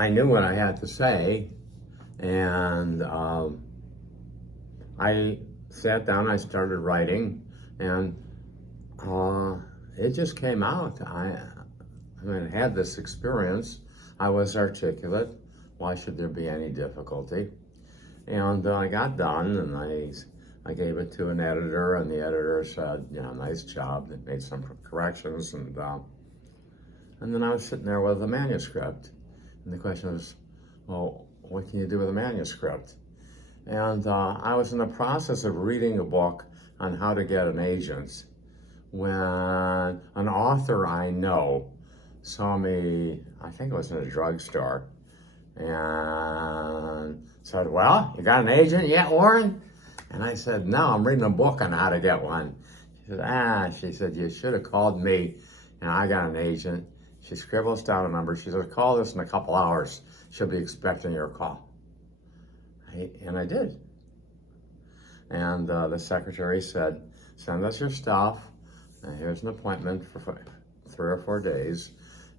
I knew what I had to say, and I sat down, I started writing, and it just came out. I had this experience. I was articulate. Why should there be any difficulty? And I got done, and I gave it to an editor, and the editor said, you know, nice job. They made some corrections, and then I was sitting there with a manuscript. And the question was, well, what can you do with a manuscript? And I was in the process of reading a book on how to get an agent when an author I know saw me, I think it was in a drugstore, and said, well, you got an agent yet, Warren? And I said, no, I'm reading a book on how to get one. She said, you should have called me, and I got an agent. She scribbles down a number. She said, call this in a couple hours. She'll be expecting your call. And I did. And the secretary said, send us your stuff. And here's an appointment for 3 or 4 days.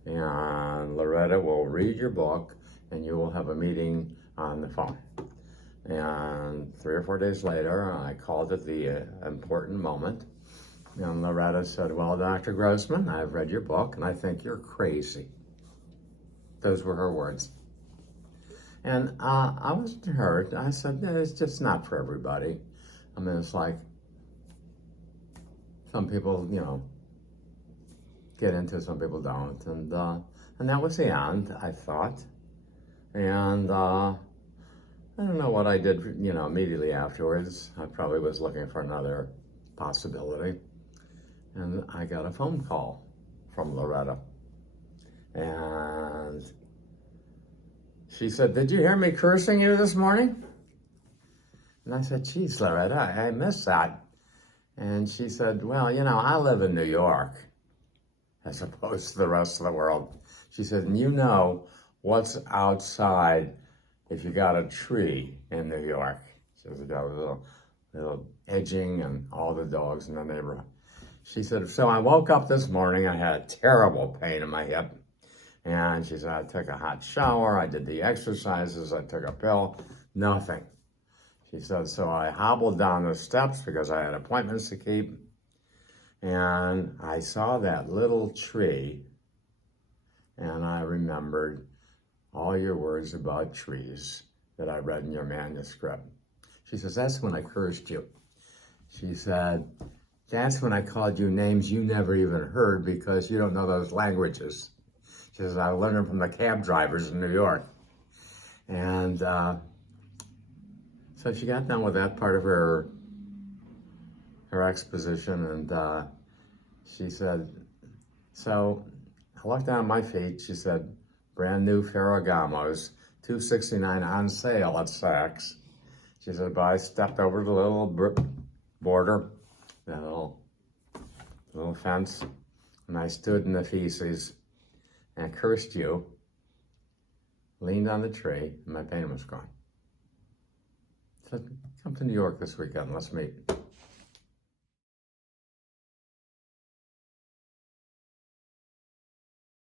And Loretta will read your book, and you will have a meeting on the phone. And 3 or 4 days later, I called it the important moment. And Loretta said, well, Dr. Grossman, I've read your book, and I think you're crazy. Those were her words. And I wasn't hurt. I said, it's just not for everybody. I mean, it's like some people, you know, get into it, some people don't. And that was the end, I thought. And I don't know what I did, you know, immediately afterwards. I probably was looking for another possibility. And I got a phone call from Loretta. And she said, did you hear me cursing you this morning? And I said, geez, Loretta, I missed that. And she said, well, you know, I live in New York as opposed to the rest of the world. She said, and you know what's outside if you got a tree in New York. She said, there was a little edging and all the dogs in the neighborhood. She said, so I woke up this morning, I had a terrible pain in my hip. And she said, I took a hot shower, I did the exercises, I took a pill, nothing. She said, so I hobbled down the steps because I had appointments to keep. And I saw that little tree, and I remembered all your words about trees that I read in your manuscript. She says, that's when I cursed you. She said, that's when I called you names you never even heard because you don't know those languages. She says, I learned them from the cab drivers in New York. And so she got done with that part of her exposition, and she said, so I looked down at my feet. She said, brand new Ferragamos, $269 on sale at Saks. She said, but I stepped over the little border, that little fence, and I stood in the feces and cursed you, leaned on the tree, and my pain was gone. Said, come to New York this weekend, let's meet.